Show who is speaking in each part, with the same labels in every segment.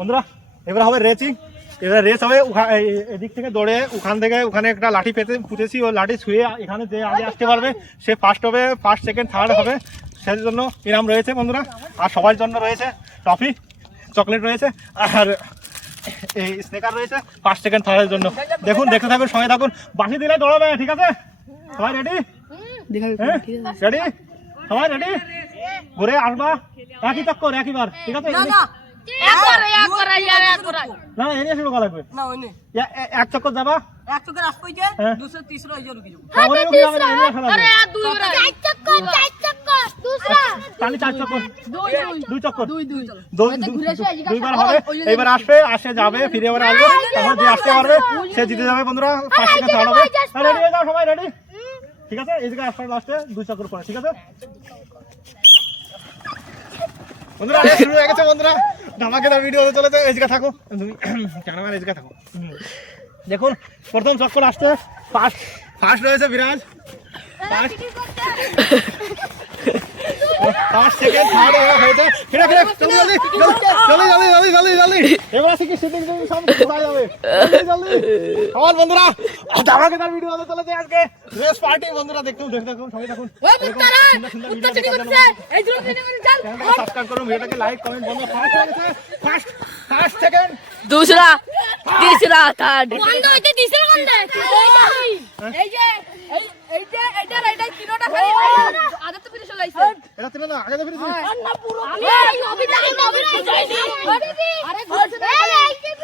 Speaker 1: বন্ধুরা এবার হবে রেচিং এবার রেস হবে এদিক থেকে দৌড়ে ওখান থেকে ওখানে একটা লাঠি পেতে পুঁতেছি ওই লাঠি ছুঁয়ে এখানে যে আগে আসতে পারবে সে ফার্স্ট হবে ফার্স্ট সেকেন্ড থার্ড হবে। সেই জন্য ইনাম রয়েছে বন্ধুরা আর সবার জন্য রয়েছে টফি চকলেট রয়েছে আর এই স্নেকার রয়েছে ফার্স্ট সেকেন্ড থার্ডের জন্য। দেখুন দেখতে থাকুন সঙ্গে থাকুন। বাসি দিলে দৌড়াবে ঠিক আছে? সবাই রেডি হ্যাঁ? রেডি সবাই রেডি ঘুরে আসবা। একই চক্কর একইবার ঠিক আছে?
Speaker 2: এক এক
Speaker 1: চক্কর যাবা?
Speaker 3: এক
Speaker 1: হ্যাঁ।
Speaker 3: দুশো তিরিশ ওই যে রুকি যাব
Speaker 1: তারপরে ওকে যাবে না, এনে আসা লাগবে।
Speaker 2: আরে দুই চার চক্কর চার চক্কর। দুসরা
Speaker 1: তাহলে চার চক্কর।
Speaker 2: দুই দুই
Speaker 1: দুই চক্কর।
Speaker 2: দুই দুই
Speaker 1: দুই- দুই- দুইবার হবে। এইবার আসবে আসে যাবে ফিরে এবার আসবে। তারপর যে আসতে পারবে সে জিতে যাবে বন্ধুরা। থার্ড হবে। রেডি হয়ে যাও সবাই রেডি ঠিক আছে? এদিকে আসবে লাস্টে দুই চক্কর পরে ঠিক আছে? বন্ধুরা শুরু হয়ে গেছে বন্ধুরা। ধামাকেদার ভিডিও হতে চলেছে এজগা থাকো। তুমি ক্যামেরাম্যান এজগা থাকো। দেখুন প্রথম চক্কর আসছে। ফার্স্ট ফার্স্ট রয়েছে বিরাজ। ফার্স্ট ফার্স্ট সেকেন্ড থার্ড হয়েছে ফিরে ফিরে জলদি জলদি জলদি জলদি জলদি জলদি জলদি এবার আসি কি সিটিং সিটিং সব ঘোরা যাবে জলদি জলদি আমার বন্ধুরা ধামাকেদার ভিডিও হতে চলেছে আজকে রেস পার্টি বন্ধুরা দেখুন দেখতে থাকুন সবাই দেখুন
Speaker 2: ওই মুক্তারা মুক্তা চুরি করছে এই জন্য চুরি করে চল
Speaker 1: চ্যানেলটাকে সাবস্ক্রাইব করুন ভিডিওটাকে লাইক কমেন্ট বন্ধ ফার্স্ট হয়ে গেছে ফার্স্ট ফার্স্ট সেকেন্ড
Speaker 4: दूसरा तीसरा थर्ड
Speaker 2: বন্ধ হইতে দিছে কোন এই যে এই এইটা এইটা এইটা তিনটা খালি আদা তো ফিরে চলে আইছে
Speaker 1: এটা তিন না আগে ফিরে
Speaker 2: আমি এই অভিযান অভিযান আরে ঘুরছে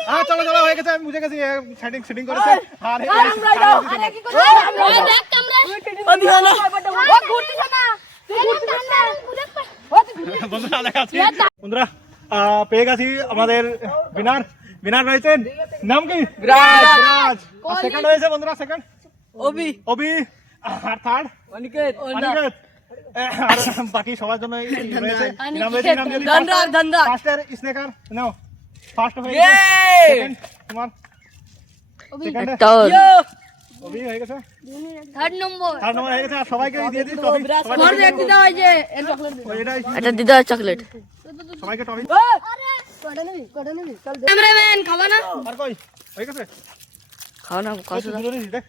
Speaker 1: হ্যাঁ চলো চলো হয়ে গেছে আমি বুঝে গেছি সেটিং সেটিং করেছে। আর
Speaker 2: আরে কি করছিস আমরা দেখ আমরা ও ঘুরতিছ না। তুই ঘুরতিছ না তুই ঘুরতিছ
Speaker 1: বন্ধুরা দেখাচ্ছি বন্ধুরা আহ, পেয়ে গেছি আমাদের বিনার বিনার রয়েছেন নাম কি? বিরাজ। বিরাজ। সেকেন্ড হয়েছে বন্ধুরা সেকেন্ড
Speaker 3: অবি
Speaker 1: অবি আর থার্ড
Speaker 3: অনিকেত।
Speaker 1: অনিকেত। আর বাকি সবার জন্য রয়েছে নাম রয়েছে নাম দিয়ে
Speaker 3: ধনরাজ, ধনরাজ।
Speaker 1: ফার্স্টের স্নেকার নাও ফার্স্ট হয়ে
Speaker 3: Yay!
Speaker 1: সেকেন্ড তোমার সেকেন্ড
Speaker 4: टॉल
Speaker 1: হয়ে গেছে
Speaker 2: থার্ড নম্বর
Speaker 1: থার্ড নম্বর হয়ে গেছে আর সবাইকে দিয়ে দিই টপি
Speaker 2: ঘর দেখ দিতে হয় যে চকলেট
Speaker 1: এটাই
Speaker 4: এটা দিদা চকলেট
Speaker 1: সবাইকে টপি
Speaker 2: ক্যামেরাম্যান খাবা না
Speaker 1: আর কই হয়ে গেছে
Speaker 4: খাও না কত
Speaker 1: তো দেখ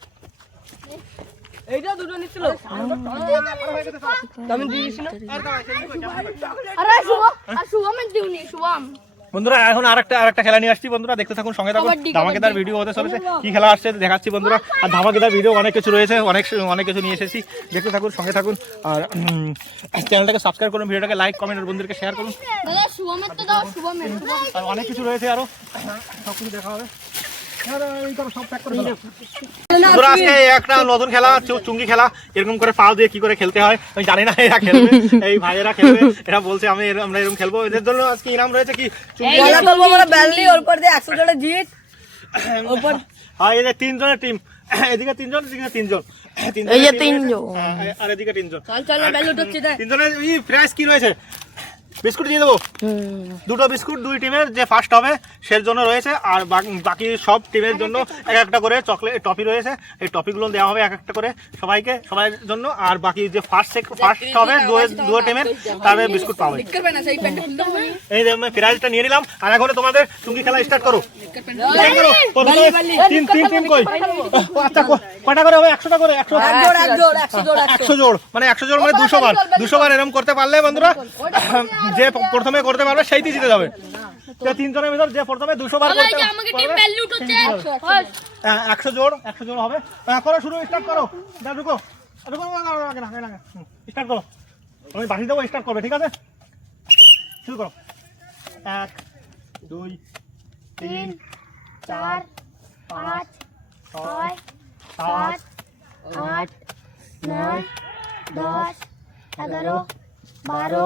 Speaker 3: এইটা দুটো নিছিল
Speaker 1: আর হয়ে গেছে সব।
Speaker 3: আমি দিয়েছি না
Speaker 1: আর দাঁড়া, সেদিকে কই, ক্যামেরা কই।
Speaker 2: আরে শুভ আর শুভমের দিউনি শুভম
Speaker 1: বন্ধুরা এখন আরেকটা আরেকটা খেলা নিয়ে আসছি বন্ধুরা দেখতে থাকুন সঙ্গে থাকুন ধামাকেদার ভিডিও হতে চলেছে কি খেলা আসছে দেখাচ্ছি বন্ধুরা আর ধামাকেদার ভিডিও অনেক কিছু রয়েছে অনেক অনেক কিছু নিয়ে এসেছি দেখতে থাকুন সঙ্গে থাকুন আর চ্যানেলটাকে সাবস্ক্রাইব করুন ভিডিওটাকে লাইক কমেন্ট আর বন্ধুদেরকে শেয়ার করুন
Speaker 2: দাদা শুভমের তো দাও শুভমের শুভম
Speaker 1: আর অনেক কিছু রয়েছে আরও সব কিছু দেখা হবে আজকে একটা নতুন খেলা চুঙ্গি খেলা এরকম করে পাও দিয়ে কি করে খেলতে হয়? আমি জানি না এরা খেলবে এই ভাইয়েরা খেলবে এরা বলছে আমি আমরা এরকম খেলব। এদের জন্য আজকে ইনাম রয়েছে কি? চুঙ্গি
Speaker 3: বলা বলব বলা ব্যাললি ওর পর দিয়ে একশো জনে জিত। ওপর
Speaker 1: আর এই তিনজনের টিম এদিকে তিনজন এদিকে তিনজন। হ্যাঁ, আর এদিকে তিনজন। তিনজনের প্রাইস কি রয়েছে? বিস্কুট দিয়ে দেবো? দুটো বিস্কুট দুই টিমের যে ফার্স্ট হবে সের জন্য রয়েছে আর বাকি- সব টিমের জন্য এক একটা করে চকলেট টপি রয়েছে এই টপিগুলো দেওয়া হবে এক একটা করে সবাইকে সবার জন্য আর বাকি যে ফার্স্ট ফার্স্ট হবে দুটো টিমের তারপরে বিস্কুট পাবে এই প্রাইজটা নিয়ে নিলাম আর এখন তোমাদের চুঙ্গি খেলা স্টার্ট করো। তিন তিন টিম কই? আচ্ছা ক- কয়টা করে হবে? একশোটা করে একশো
Speaker 3: একশো জোড়
Speaker 1: মানে একশো জোড় মানে দুশো বার। দুশো বার এরকম করতে পারলে বন্ধুরা যে প্রথমে করতে পারবে সেইটি জিতে যাবে। তিনজনের ভিতর যে প্রথমে দুশো বার করতে
Speaker 2: যে আমাকে টিম
Speaker 1: পারবে,
Speaker 2: ভ্যালু হচ্ছে।
Speaker 1: আহ, একশো জোড় একশো জোড় হবে। আহ, করো শুরু স্টার্ট করো। ঢুকো। ঢুকো স্টার্ট করো। আমি বাসি দেবো স্টার্ট করবে ঠিক আছে? শুরু করো। এক দুই তিন
Speaker 2: চার পাঁচ
Speaker 1: ছয় সাত
Speaker 2: আট নয় দশ এগারো বারো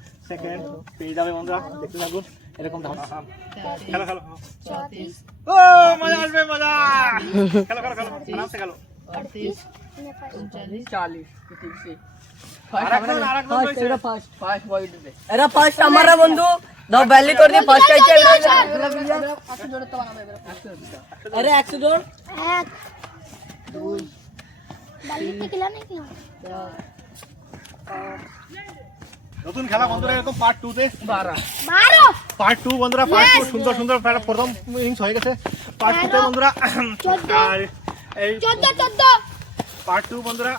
Speaker 1: সেকেন্ড পেয়ে যাবে বন্ধুরা দেখতে থাকুন এরকম ধামা খেলো খেলো
Speaker 2: चौतीस
Speaker 1: ও মজা আসবে মজা খেলো খেলো খেলো আরামসে খেলো
Speaker 2: अड़तीस
Speaker 3: চালিশ ঠিক সে
Speaker 1: আরেকজন আরেকজন রয়েছে।
Speaker 3: ফার্স্ট ফার্স্ট বয় দিবে এরা ফার্স্ট আমারা বন্ধু দাও
Speaker 1: নতুন খেলা বন্ধুরা এরকম পার্ট টু তে।
Speaker 3: 12
Speaker 2: বারো?
Speaker 1: পার্ট টু বন্ধুরা পার্ট টু সুন্দর সুন্দর প্রথম ইনিংস হয়ে গেছে। পার্ট টু তে বন্ধুরা আর এই
Speaker 2: চোদ্দ চোদ্দ।
Speaker 1: পার্ট টু বন্ধুরা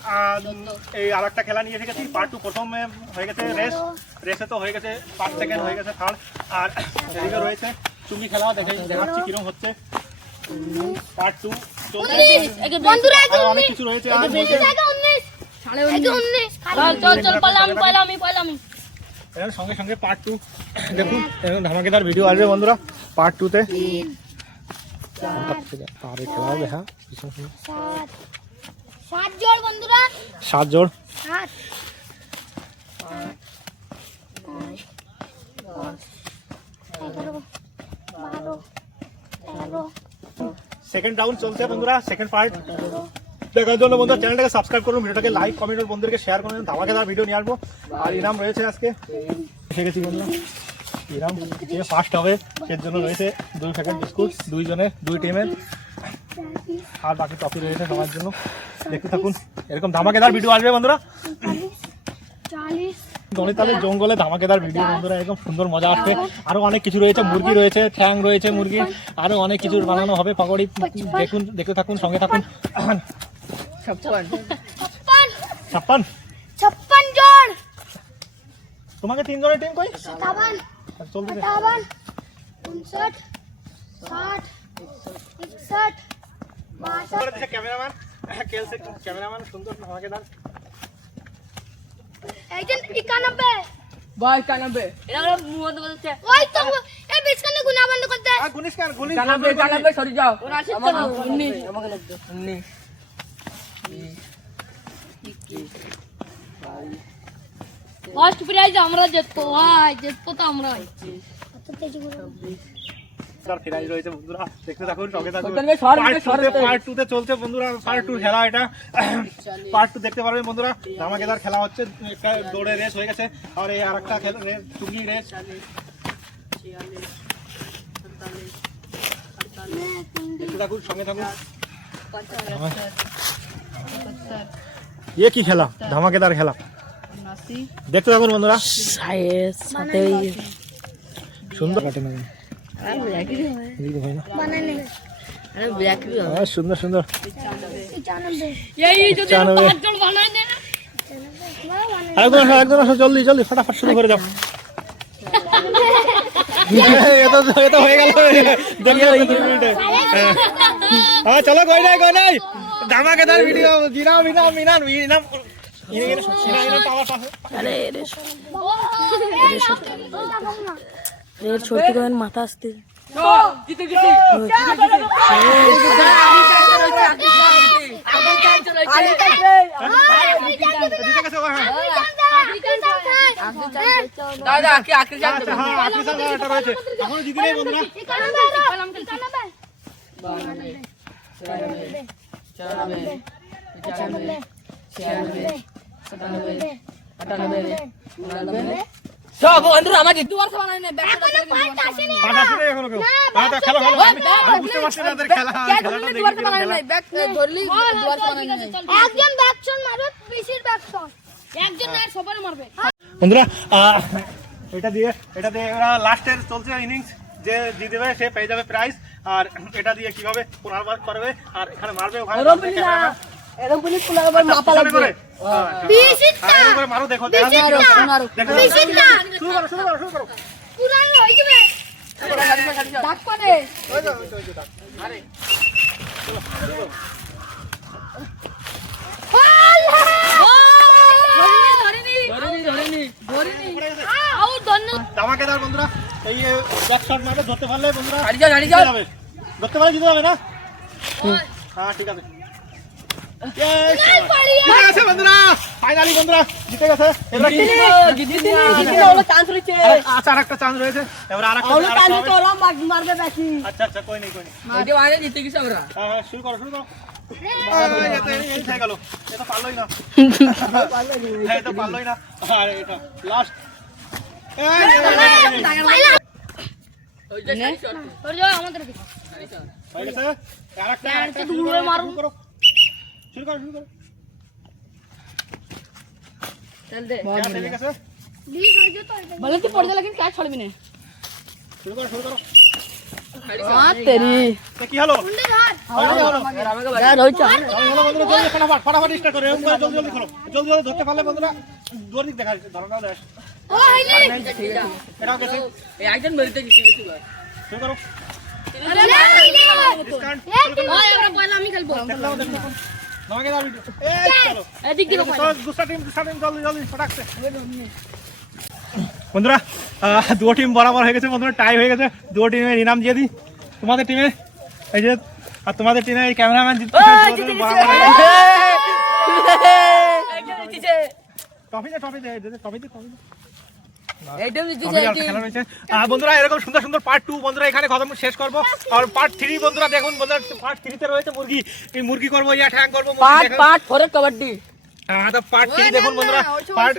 Speaker 1: এই আর একটা খেলা নিয়ে এসে গেছি। পার্ট টু প্রথমে হয়ে গেছে রেস রেসে তো হয়ে গেছে পার্ট সেকেন্ড হয়ে গেছে থার্ড আর এদিকে রয়েছে চুমি খেলাও দেখে দেখাচ্ছি কিরম হচ্ছে। পার্ট টু
Speaker 2: বন্ধুরা
Speaker 1: অনেক কিছু রয়েছে আর
Speaker 2: চল চল পালা আমি পালা আমি পালা আমি
Speaker 1: এর সঙ্গে সঙ্গে পার্ট টু দেখুন এরকম ধামাকেদার ভিডিও আসবে বন্ধুরা পার্ট টু তে। খেলা হবে হ্যাঁ
Speaker 2: সাত। সাত জোড় বন্ধুরা।
Speaker 1: সাত
Speaker 2: সাত।
Speaker 1: সেকেন্ড রাউন্ড চলছে বন্ধুরা সেকেন্ড পার্ট দেখার জন্য বন্ধুরা, চ্যানেলটাকে সাবস্ক্রাইব করুন, ভিডিওটাকে লাইক কমেন্ট আর বন্ধুদেরকে শেয়ার করুন ধামাকেদার ভিডিও নিয়ে আসব। আর ইনাম রয়েছে আজকে। এসে গেছি বন্ধুরা। ইনাম, যে ফার্স্ট হবে সের জন্য রয়েছে দুই প্যাকেট বিস্কুট দুইজনের দুই টিমের আর বাকি টপি রয়েছে সবার জন্য। দেখতে থাকুন। এরকম ধামাকেদার ভিডিও আসবে বন্ধুরা।
Speaker 2: চালিশ
Speaker 1: নলিতালের জঙ্গলে ধামাকেদার ভিডিও বন্ধুরা। একদম সুন্দর মজা আসবে। আরও অনেক কিছু রয়েছে। মুরগি রয়েছে, ঠ্যাং রয়েছে মুরগি। আরও অনেক কিছু বানানো হবে, পাকড়ি। দেখুন, দেখতে থাকুন, সঙ্গে থাকুন।
Speaker 3: ছাপ্পান
Speaker 2: ছাপ্পান
Speaker 1: ছাপ্পান তোমাকে তিন জনের টিম কই
Speaker 2: 57
Speaker 1: চলতে
Speaker 2: 57
Speaker 1: 59 60 ক্যামেরাম্যান। সুন্দর
Speaker 2: আমাকে দান।
Speaker 3: ভাই 91
Speaker 4: এরা ওরা মুহূর্ত বলছে।
Speaker 3: ওই তো সরি যাও। 19
Speaker 4: ফার্স্ট প্রাইজ আমরা জিতবো ভাই জিতবো তো আমরা
Speaker 1: তার রয়েছে বন্ধুরা দেখতে থাকুন সঙ্গে থাকুন। পার্ট
Speaker 3: দিকে সর দিকে।
Speaker 1: পার্ট টু তে চলছে বন্ধুরা পার্ট টু খেলা এটা। পার্ট টু দেখতে পারবেন বন্ধুরা ধামাকেদার খেলা হচ্ছে একটা দৌড়ে রেস হয়ে গেছে আর এই আরেকটা খেলা রেস চুগলি রেস দেখতে থাকুন সঙ্গে থাকুন। এ কি খেলা ধামাকেদার খেলা দেখতে থাকুন বন্ধুরা সুন্দর সুন্দর সুন্দর আরেকজন আসো আরেকজন আসো জলদি জলদি ফাটাফাট শুরু করে দাও হয়ে গেল চলো কই নাই কই নাই ধামাকেদার ভিডিও ইনাম ইনাম ইনাম ইনাম
Speaker 4: ছোট করে মাথা আসতে
Speaker 1: হ্যাঁ
Speaker 3: দাদা কি আখরি যান
Speaker 1: আচ্ছা হ্যাঁ আশি সাল একটা রয়েছে এখনও জিতে নেই বন্ধুরা
Speaker 3: সব বন্ধুরা আমার জিতু
Speaker 1: পাঁচ আসে নেই এখনও। কেউ? হ্যাঁ তা খেলো খেলো আমি আমি বুঝতে পারছি না ওদের খেলা খেলাটা দেখি কীরকম খেলা
Speaker 2: একজন ব্যাকশন মারবে পিসির ব্যাকশন একজন না সবার মারবে।
Speaker 1: বন্ধুরা এটা দিয়ে এটা দিয়ে লাস্টের চলছে ইনিংস যে জিতবে সে পেয়ে যাবে প্রাইজ আর এটা দিয়ে কীভাবে পুনর্বার করবে আর এখানে মারবে ওখানে।
Speaker 3: এরকম মাপা লাগবে?
Speaker 1: আচ্ছা। করে মারো দেখো দেখা যাচ্ছে
Speaker 2: বিশিটা
Speaker 1: কীরকম। দেখো, শুরু করো শুরু করো শুরু করো।
Speaker 2: পুরানো হয়ে যাবে। ডাক করে
Speaker 1: ওই তো, ওই তো, ওই তো, দাও। ধামাকেদার বন্ধুরা এই ব্যাক শট মারবে ধরতে পারলে বন্ধুরা
Speaker 3: গাড়ি যাও গাড়ি যাও
Speaker 1: ধরতে পারলে জিতে যাবে না হ্যাঁ ঠিক আছে আচ্ছা আচ্ছা আচ্ছা
Speaker 3: মানে
Speaker 1: হ্যাঁ হ্যাঁ শুরু করো শুরু করো হয়ে হ্যাঁ পারলোই না আর এটা লাস্ট
Speaker 4: বলে তুই পড়ে কিন্তু কাজ ছড়বি না।
Speaker 1: শুরু করো শুরু করো।
Speaker 4: হ্যাঁ
Speaker 1: ফটাফট ফটাফট স্টার্ট করে জলদি জলদি করো। জলদি জলদি ধরতে পারলে বন্ধুরা দূর দিক দেখা ধরো না দেখ
Speaker 2: ও হাইলে
Speaker 1: এটাও গেছে
Speaker 3: এই একজন মেরিতে গেছি
Speaker 1: শুরু করো
Speaker 4: আমি খেলব
Speaker 1: টিম টিম বন্ধুরা দুটো টিম বরাবর হয়ে গেছে। বন্ধুরা টাই হয়ে গেছে। দুটো টিমের ইনাম দিয়ে দিই। তোমাদের টিমে এই যে আর তোমাদের টিমে এই ক্যামেরাম্যান ট্রফি দে ট্রফি দে দে, দে, ট্রফি দে। বন্ধুরা এরকম সুন্দর সুন্দর পার্ট টু বন্ধুরা এখানে শেষ করব। আর পার্ট থ্রি বন্ধুরা দেখুন বন্ধুরা পার্ট থ্রিতে রয়েছে মুরগি। মুরগি করব ইয়া ঠ্যাং করব মুরগি
Speaker 3: পাট
Speaker 1: দেখাবো।
Speaker 3: পাট ফরে কবাডি
Speaker 1: হ্যাঁ পার্ট থ্রি দেখুন বন্ধুরা। পার্ট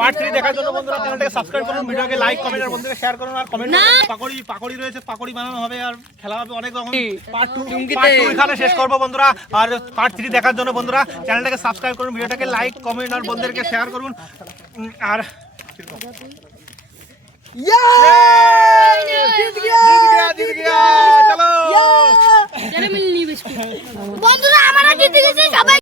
Speaker 1: পার্ট থ্রি দেখার জন্য বন্ধুরা চ্যানেলটাকে সাবস্ক্রাইব করুন ভিডিওকে লাইক কমেন্ট আর বন্ধুকে শেয়ার করুন আর কমেন্ট পাকড়ি পাকড়ি রয়েছে পাকড়ি বানানো হবে আর খেলা হবে অনেক রকম। পার্ট টু পার্ট টু এখানে শেষ করব বন্ধুরা। আর পার্ট থ্রি দেখার জন্য বন্ধুরা চ্যানেলটাকে সাবস্ক্রাইব করুন ভিডিওটাকে লাইক কমেন্ট আর বন্ধুদেরকে শেয়ার করুন। আর
Speaker 2: বন্ধুরা আমরা জিতে গেছি সবাই